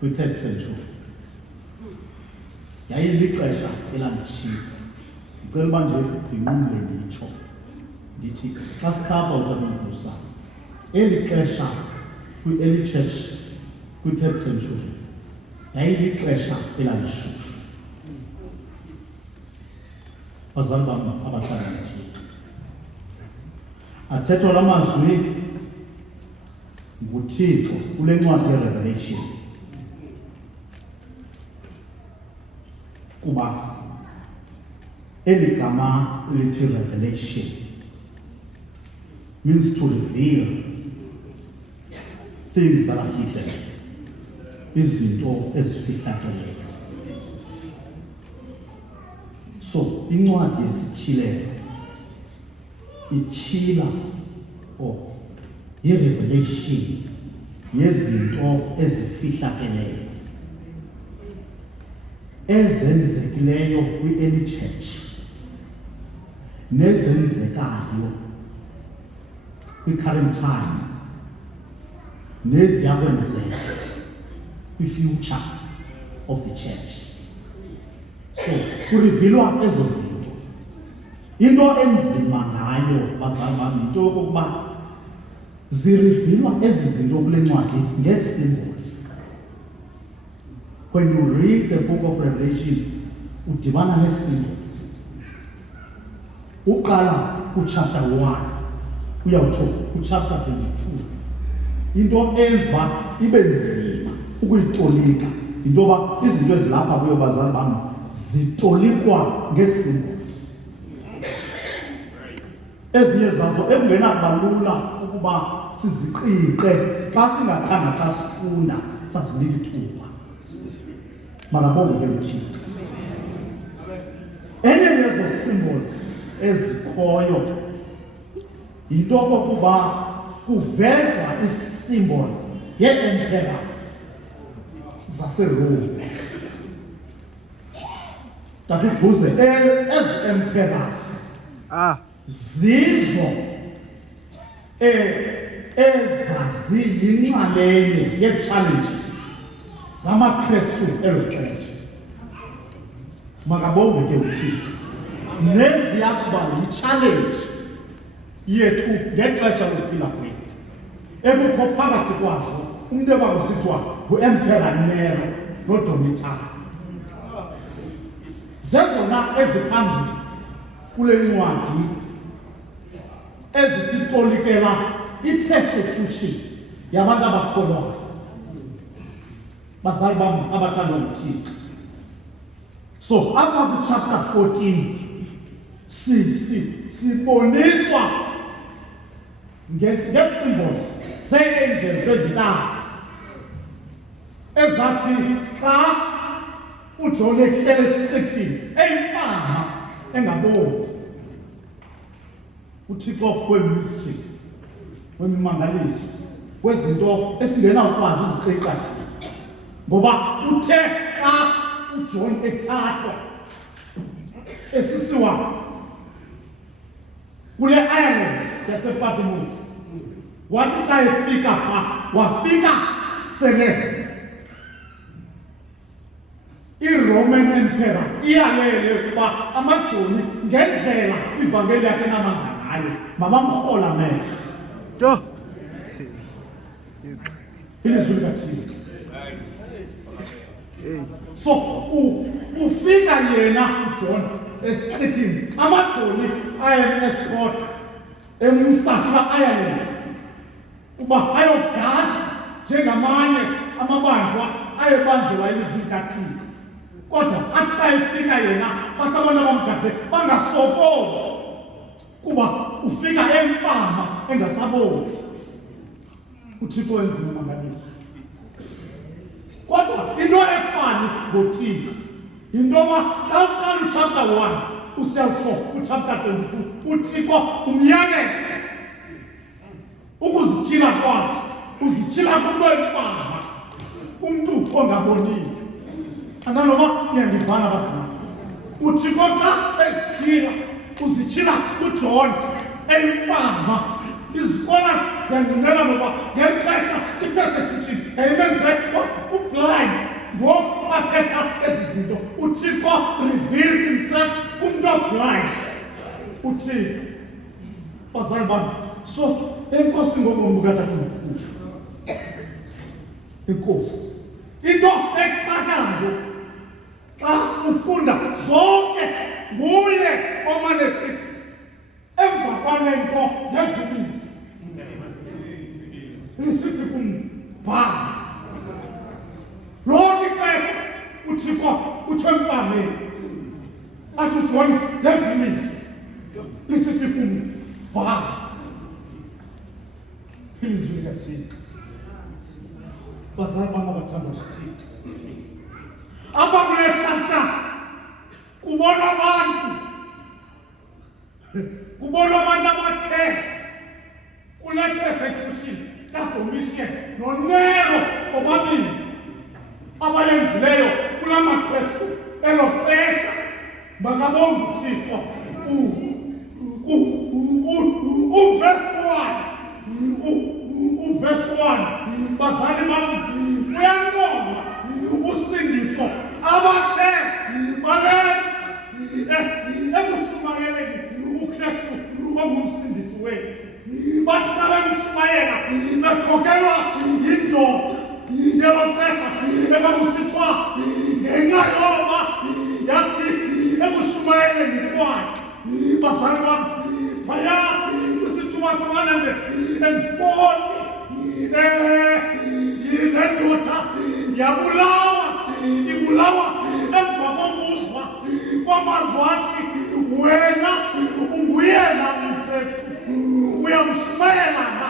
kwi-3rd century. Yayilixesha elanditshisa. Ndicela uba nje ndinqumle nditsho. Ndithi xa sikhapha utatomntuza, eli xesha kwi-early church kwi-3rd century yayilixesha elalishushu. Bazali bam abahlala naThixo, athethwa la mazwi nguThixo kule ncwadi yeRevelation, kuba eli gama lithi revelation means to reveal things that are hidden, izinto ezifihlakeleyo. So incwadi yesityhilelo ityhila yi-revelation yezinto ezifihlakeleyo ezenzekileyo kwi-early church nezenzekayo kwi-current time neziyakwenzeka kwi-future of the church. So kurivilwa ezo zinto. Into enzima ngayo bazali bam yinto yokokuba zirivilwa ezi zinto kule ncwadi ngee-symbols. When you read the book of Revelation, udibana nee-symbols. Uqala kuchapter 1 uyawutsho kuchapter 22. Into enza ibe nzima ukuyitolika into yoba izinto ezilapha kuyo bazali bam zitolikwa ngee-symbols. Ezinye zazo ekungenakubalula ukuba siziqiqe xa singathanga xa sifunda sazinika ithuba. Makabonge ke uThixo. Enye yezo symbols ezikhoyo yinto okokuba kuvezwa isimbol yee-emperors zaseRome. Tatuduze ezi emperors zizo ezaziyinxalenye yee-challenges zamaKrestu elo xesha. Makabonge ke uThixo. Neziya kuba yi-challenge yethu ngexesha lokuphila kwethu. Ekukho phakathi kwazo umntu ebakusithiwa ngu-Emperor Nero noDomitano. Zezona eziphambili kule ncwadi ezisitolikela i-persecution yabantu abakholwayo. Bazali bam abathandwa nguThixo. So apha kwi-chapter 14 siboniswa ngee-symbols zee-angels ezintathu ezathi xa uJona ehleli esichithini eyimfama engaboni, uThixo kwemysteries, kwemimangaliso, kwezinto esingenawukwazi uziqiqa thina. Ngoba uthe xa uJona ethathwa esisiwa kule island yasePatmos, wathi xa efika phaa wafika sele i-Roman Emperor iyalele ukuba amajoni ngendlela ivangeli yakhe enamandla ngayo mabamrhola amehlo. Ilizwi likaThixo. So ufika yena uJona esichithini, amajoni ayem-escort emsa phaa Ireland uba ayogada njengamanye amabanjwa ayebanjelwa ilizwi likaThixo. Kodwa athi xa efika yena bathi abantu abamgade bangasokoli kuba ufika emfama engasaboni. uThixo wenza imimangaliso. Kodwa into efani ngoThixo yinto yoba xa uqala uchapter 1 usiyawutsho uchapter 22 uThixo umyaleza ukuzityhila kwakhe, uzityhila kumntu emfama, umntu ongaboniyo. Andanoba niyandivana basina. uThixo xa ezityhila uzityhila kuJona eyimfama. Izikolo ziyandinela noba ngexesha i-persecution ungablayi uthixo bazali bami. So enkosi ngobomi bukatatomkhulu, enkosi into exhakayo xa ufunda zonke nguye omane sithi emva kwale nto ngeviliso lisithi kumbhala lonke ixesha uthixo utsho emfameni athi uJohn ngeviliso lisithi kumbhala ilizwi likaThixo. Bazali bami abathanda uThixo, apha kule chapter kubonwa abantu abathe kule persecution kaDomitian noNero obabili abayenzileyo kula maKristu elo xesha. Makabonge uThixo. Verse 1 bazali bami uyanqoba usindiso abathe balenza ekushumayeleni uKristu ongumsindisi wethu. Bathi xa bemshumayela bekhokelwa yindoda ngelo xesha ekwakusithiwa ngenxa yoba yathi ekushumayeleni kwakhe. Bazali bami phaya kwisithuba 140 yile ndoda ibulawa emva kokuzwa kwamazwi athi wena unguyena uMkristu, uyamshumayela na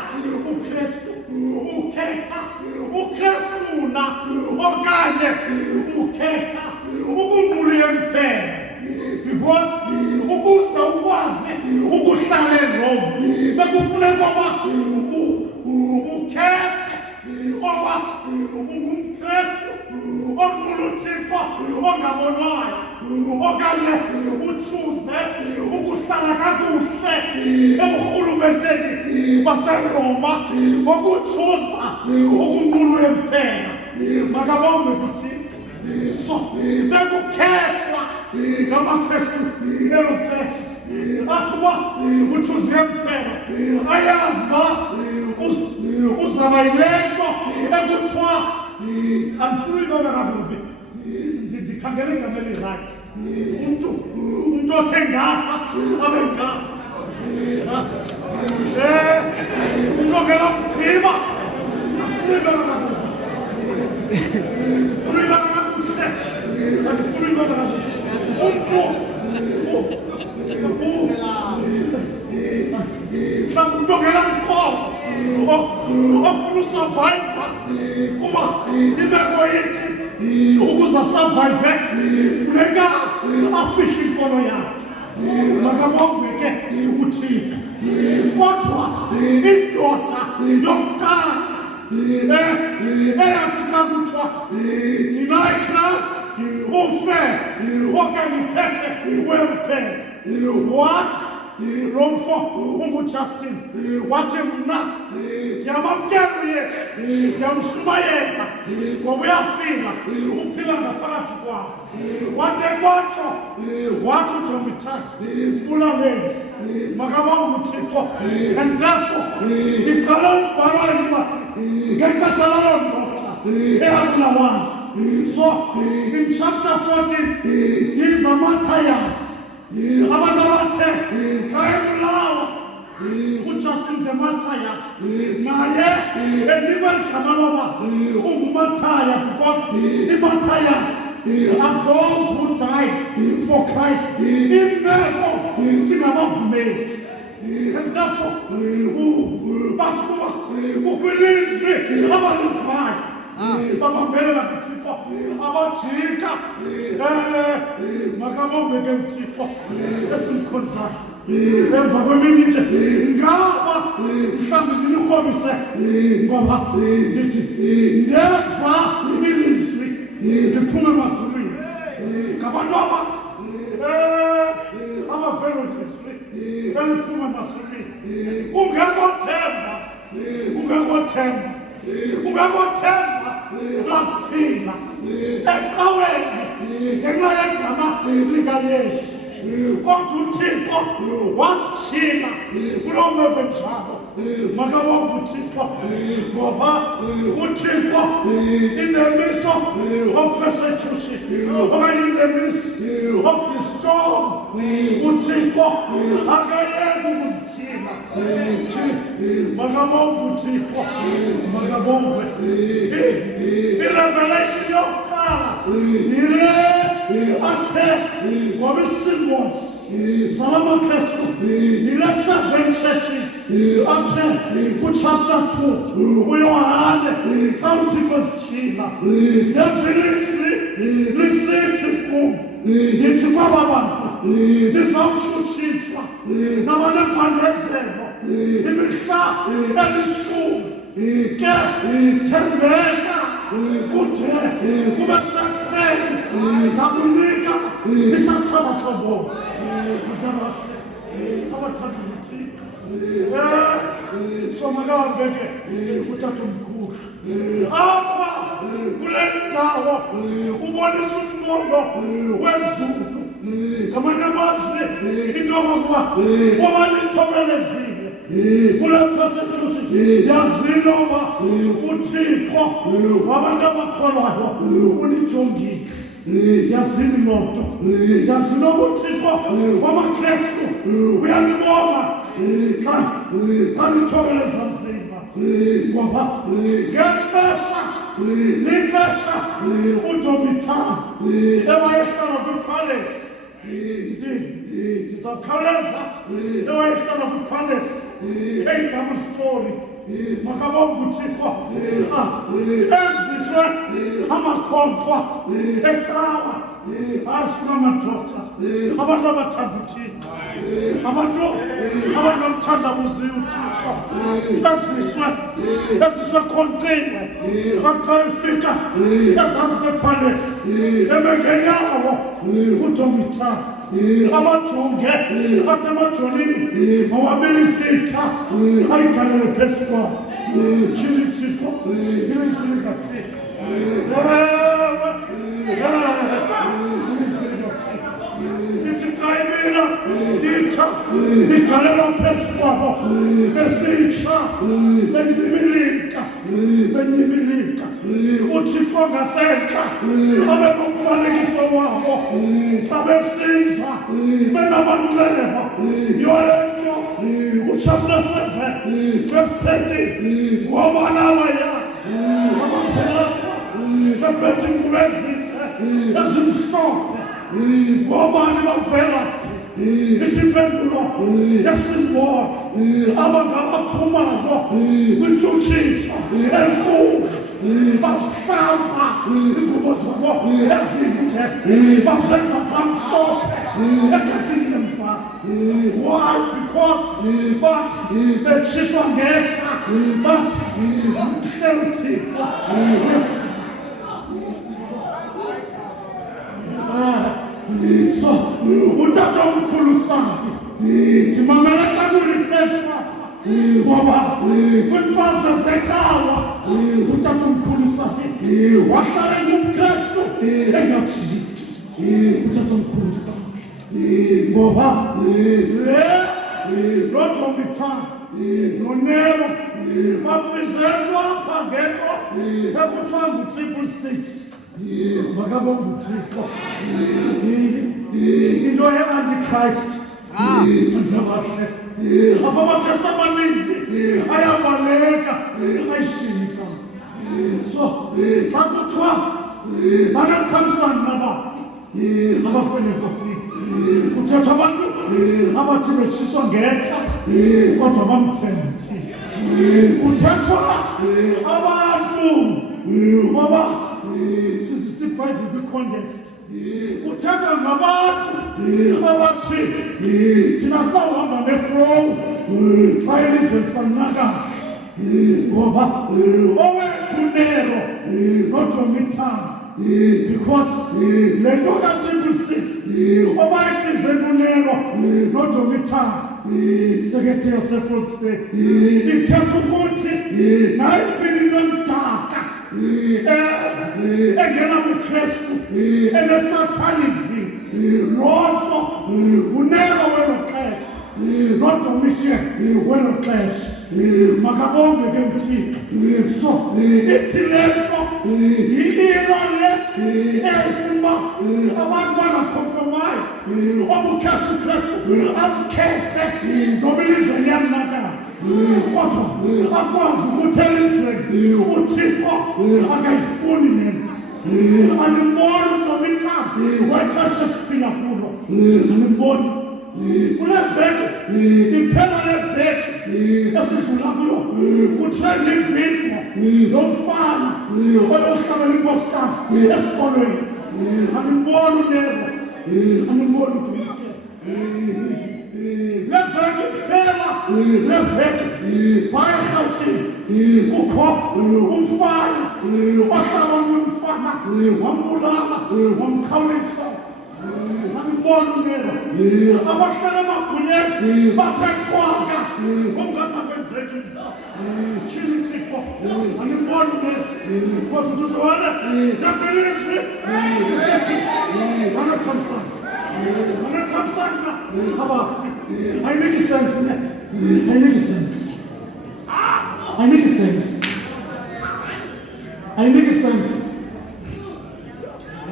uKristu, ukhetha uKristu na okanye ukhetha ubungqulu yemphela. Because ukuze ukwazi ukuhlala eRome bekufuneka ukuba ukhethe oba ungumKristu onqula uThixo ongabonwayo, okanye utshuze ukuhlala kakuhle eburhulumenteni baseRoma ngokutshuza ukunqulu yemphela. Makabonge uThixo. So bekukhethwa ngamaKristu elo xesha athi uba utshuze yemphela ayazi uba uzaba yile nto ekuthiwa andifuni intona kakubi ndikhangela igama elirayithi umntu othe ngapha abe ngapha umntu ongena kugqiba andifuni intona kakubi mhlawumbi ongena mqolo ofuna usurviva kuba imeko ithi ukuze asurvive funeka afihle inkolo yakhe. Makabonge ke uThixo. Kodwa indoda yokuqala eyathi kakuthiwa deny Christ ufe okanye uphethe wemphela. What? Lo mfo unguJustin wathi mna ndiyamamkela uYesu, ndiyamshumayela ngoba uyafila uphila ngaphakathi kwam. Wade kwatsho wathi uJomitani mbulaleni. Makabonge uThixo. And therefore iqala ukubhalwa incwadi ngexesha lalo ndoda eyakulawazi. So in chapter 14 these are martyrs. Abantu abathe xa ebulawa uJustin the martyr naye enikwa igama loba ungumartyr, because i-martyrs are those who died for Christ. Imeko singabavumeli. And therefore bathi kuba ukwilizwi abalifayo babambelela kuThixo abajika. Makabonge ke uThixo esimkhonzayo. Emva kwemini nje ngaba mhlawumbi ndinikomise ngoba ndithi ndeva ilizwi liphume emazulwini ngabantu abavela ilizwi eliphuma emazulwini. Ungekothemba lakuphila ecaweni ngenxa yegama likaYesu. kodwa uThixo wasijima kulo meko njalo. Makabonga uThixo ngoba uThixo in the midst of persecution, or in the midst of the storm, uThixo akayeka ukuzijima. Makabonga uThixo, makabonga. I-revelation yokuqala ile athe ngoba i-symbols zalamakrestu ile 7 churches athe ku-chapter 2 uyohane xa uThixo zijima ngevilisi lisithi kum yithi kwaba bantu lizawutshutshiswa nabanempandezelo imihla elishumi ke thembeka kude kube sakreni nakunika isathaba sobomi abathanda uThixo so makawabeke utatomkhulu apha kule ndawo ubonisa umbono wezulu ngamanye amazwi into yokuba wawalithobelezile kule persecution yazile uba uThixo wabantu abakholwayo unijongile. Yazini loo nto, yazini uThixo wamakrestu uyanibonga xa nithobeleza nzima ngoba ngexesha lixesha uDomitani ewayehlala kwipalace ndizawukhawuleza ewayehlala kwipalace eyidouble story. Makabonga uThixo eziswe amakhonkqwa ecawa asinamadoda abantu abathanda uThixo, abantu abanomthandabuziyo uThixo eziswe khonqiwe xa efika ezantsi kwepalace ebengenyawo uDomitani abajonge athi emajonini mawabilisitha ayidlalele phezu kwabo. Tyhini Thixo ilizwi likafika. Ithi xa imila itha idlalelwa phezu kwabo besitsha benyibilika uThixo ngasentla abe nomfanekiso wabo xa besiza benabantwana. Yole nto uchapter 7 verse 30 ngoba lawaya abavela bephethe ingubo ezimhlophe ngobani bavela. Ithi impendulo yesimbolo abangabaphumayo kwintshutshiso enkulu basihlamba iingubo zabo ezinde basenza zamhlophe egazini lemfana. Why? Because bathi betshiswa ngeta bathi mhle uThixo. So utatomkhulu sakhe ndimamela xa kurefreshwa ngoba kwimfazwe zecawa utatomkhulu sakhe wahlala ngumkrestu engajiki utatomkhulu sakhe ngoba loo Domitani noNelo baprezentwa apha ngento ekuthiwa ngu-666. Makabonga uThixo into ye-antichrist andabahle apha amakrestu amaninzi ayabaleka ayishiyika. So xa kuthiwa banethamsanqa nabafi abafene enkosini kuthethwa abantu abathi betshiswa ngeta kodwa bamthembe. Kuthethwa abantu ngoba sisibhayibhile kwi-context kuthethwa ngabantu abathi thina sawuhamba ne-flow xa ilizwe lisanakahle ngoba owethu Nero noDomitani because le nto ka-666 obayiphizela uNero noDomitani sekethe yaseForste ithetha ukuthi nayiphi into emdaka engena kuKrestu enesatanism Lotto, unelo welo xesha. Lotto mission welo xesha. Makabonge ke mthixo. So, ithi lento yilo le efuna abantu bangacompromise. Obukhetha uKristu amkhethe nobilizwe liyanakana. Kodwa akwazi ukuthela izweni uThixo akayifuni lento. Anibona uDomitani wexesha esiphila kulo. Anibona kule veki iphela le veki esidlula kuyo kutrend ividiyo yomfana oyohlabela inkosikazi esikolweni. Anibona unebo, anibona uDomitani. Le veki phela le veki bayirhatini kukho umfana ohlala umfana wambulala wamkhawulisa. Anibona unebo abahlala emagunyeni bathe qwaka kungathi akwenzeki nto. Tshilo uThixo anibona unebo kodwa uzozwana nefilisi isithi wanothamsanqa wanothamsanqa abafi. I make sense.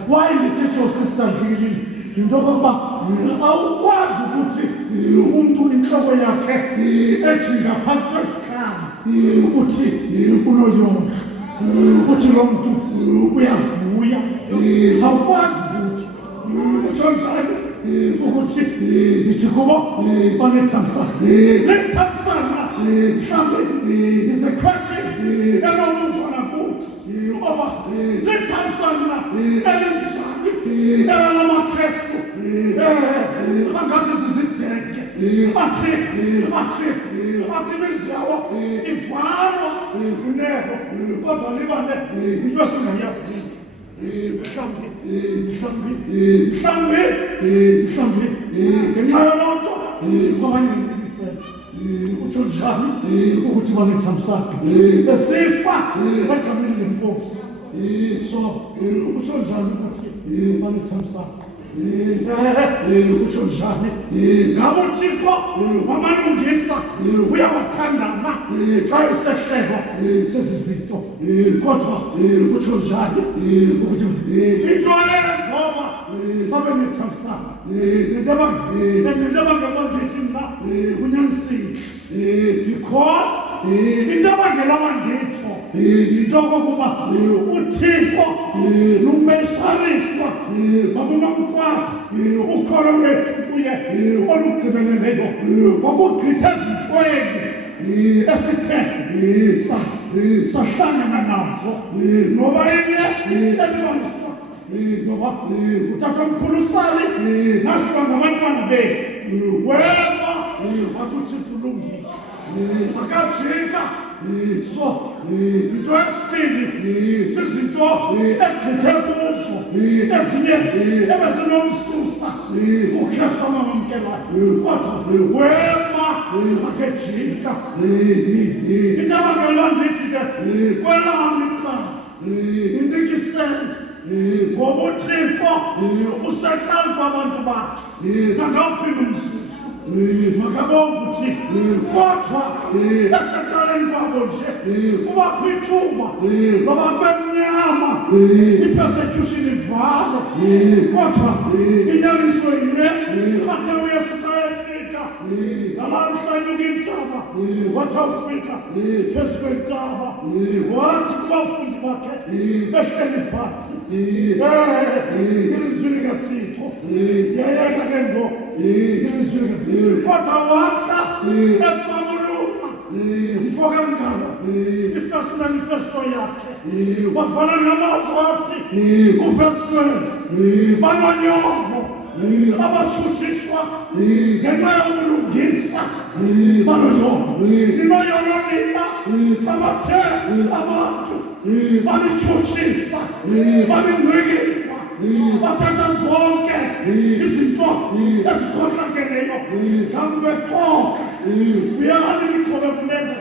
Why is it your sister healing? Into yokokuba awukwazi ukuthi umuntu inhloko yakhe ejinga phansi kwesikhama uthi unoyona uthi lo muntu uyavuya. Awukwazi ukuthi utsho njalo ukuthi ithi kubo banethamsanqa. Lethamsanqa mhlawumbe is the question enomuzwana kuthi oba lethamsanqa elinjani elamaKristu angathi zizideke athi miziyawo ivalwa unebo kodwa libane into esingayaziyo. Mhlawumbe ngenxa yalonto kwabanye utsho njani ukuthi banethamsanqa besifa egameni lenkosi. So utsho njani ukuthi banethamsanqa utsho njani ngabe uThixo wamalungisa uyawathandana xa isehlelo sezizinto kodwa utsho njani ukuthi into eyenzoba babe nethamsanqa into abangebandithi mna unyanisile because into abangela banditsho yinto kokuba uThixo lumeshariswa babunomkwakhe ukholo lwethu kuye olugqibeleleyo ngokugqitha ezintweni esithe sahlangana nazo noba inye elibaniswa noba utatomkhulu Sali nasiwa ngabantwana bethu wema wathi uThixo ulungile akajika. So into esibili sizinto egqithe kuzo ezinye ebezinomsusa uKristu amamkelayo kodwa wema akajika. Into abangela ndithi ke kwelami icala indiki sense ngoba uThixo usekalva abantu bakhe nangawuphinda umsusa. Makabonge uThixo kodwa esekaleni kwabo nje kubakho ithuba loba bemnyama ipersecution ivalwe kodwa inyaniso yile athe uYesu ayefika ngamamhlanje ukintaba wathi awufika phezu kwentaba wathi kubafundi bakhe behleli phansi ilizwi likaThixo yayeka ke ngoku kodwa wahla ecabulula mfokangala ifirst manifesto yakhe wavala ngamazwi athi kuvesi 12 banonyongo abatshutshiswa ngenxa yokulungisa banonyongo inoyolonina abathe abantu banitshutshisa baningcikisa bathatha zonke izinto ezikhohlakeleyo ngambexoka fuyani lithobe kunene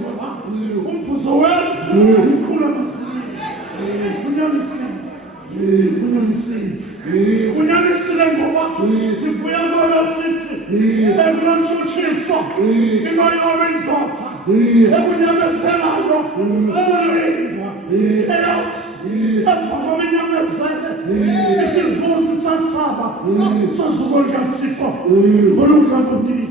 ngoba umvuzo wenu ukhulu emazulwini unyanisile unyanisile. Unyanisile ngoba ndivuya ngoba sithi ekulontshutshiso into yobe indoda ekunyamezelayo elingwa eyawuthi emva koba inyamezele isizuzu sathaba sosuku likaThixo olungabuningi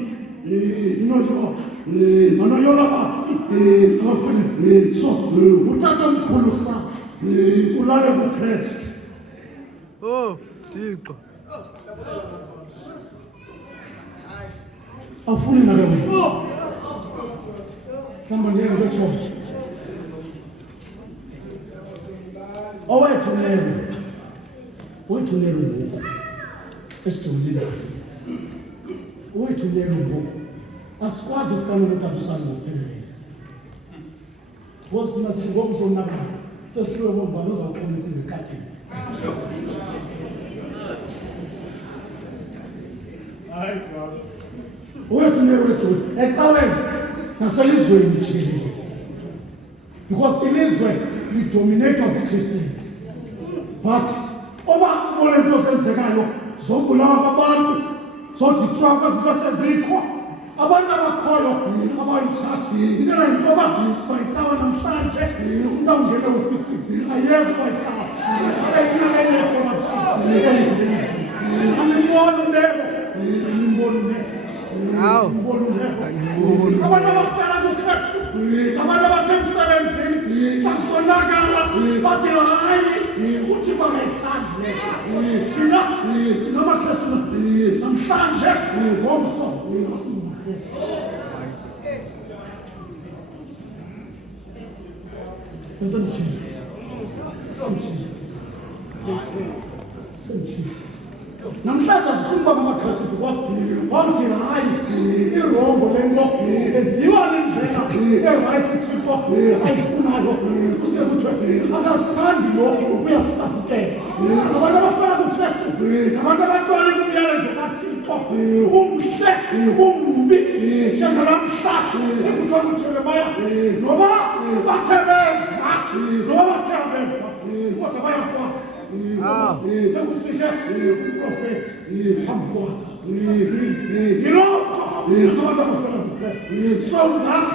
anoyola abafuni so utata mkhulu sana ulale kuKristu. Oh, Thixo. Awufuni nalo wena. Samba ngeke ngetsho. Owethulelo ngoku. Esidumile. Owethulelo ngoku. Asikwazi ukufana notabusana ngempela. Wosina singoku sonaka. Tosiwe bomba uzawuqonisa ngekhathini. Hayi God. Owethulelo wethu ecaweni naselizweni jikelele. Because ilizwe lidominates the-Christians. But oba ubone into ezenzekayo zobulawa kwabantu zodithwa kwezinto sezikho abantu abakhoyo abayitshathi into nayintoba sibayitawa namhlanje ufuna ungene ofisini ayekho bayitawa ayinakayekho animboni lero abantu abafela kuKristu abantu abathemsebenzini bakusonakala bathi hayi uthi bangayithandi thina sinamakristu namhlanje ngomso namhlanje sifuna amakristu because wathi hayi irombo lento eziyiwa nendlela erayithi uThixo ayifunayo usekuthiwe akasithandi lokho uyasitafikela abantu abafaka kuKristu abantu abatwala kumyalezo kaThixo umhle umbi njengalamhla ekuthiwa kuJeremaya noba bathebeza kodwa bayakwazi ekufike uprofethi phambi kwakho yilokho abantu abafela kuKristu so that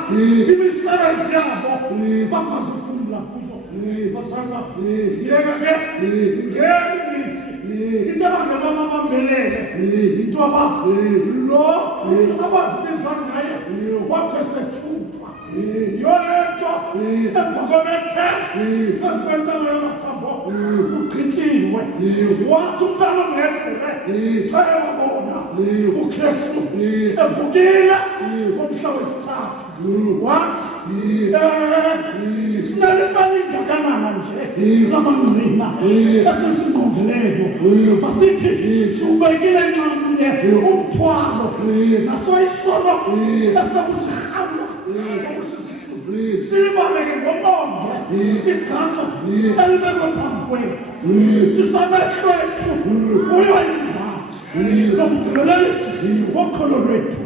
imisebenzi yabo bakwazi ukufunda kuzo basanga yeke into abangababa bambelele into aba lo abazibiza ngaye wathesethutha yolento emvakomete kwezikwentamo yamathambo ugqityiwe wathi umntana ongekele xa ewabona uKristu evukile ngomhla wesithathu wathi sinalifana ingakanana nje lamangqina esisingqongileyo masithi siubekile nxamnye umthwalo nasoyisono esinokusirhamla sibaleke ngomonde igxatho elibekwe phambi kwethu sisamehlwethu kuyo indawo nomgqibelelisi wokholo lwethu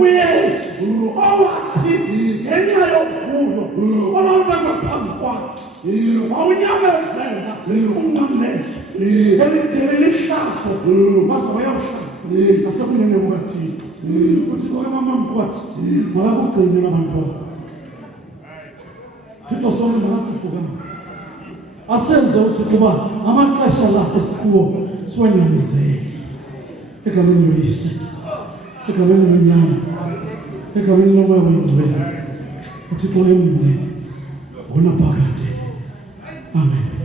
uYesu owathi ngenxa yovuyo olwalubekwe phambi kwakhe wawunyamezela umnqamlezo elidele lihlazo waze wayawuhlala ngasekunene kukaThixo. uThixo kamamamkwathi makakugcinele abantwana. Thixo sonke makasifukama asenze uThixo uba amaxesha la esikuwo siwanyamezele egameni loYise egameni loNyana egameni loMoya Oyingcwele uThixo emnye ngonaphakade. Amen.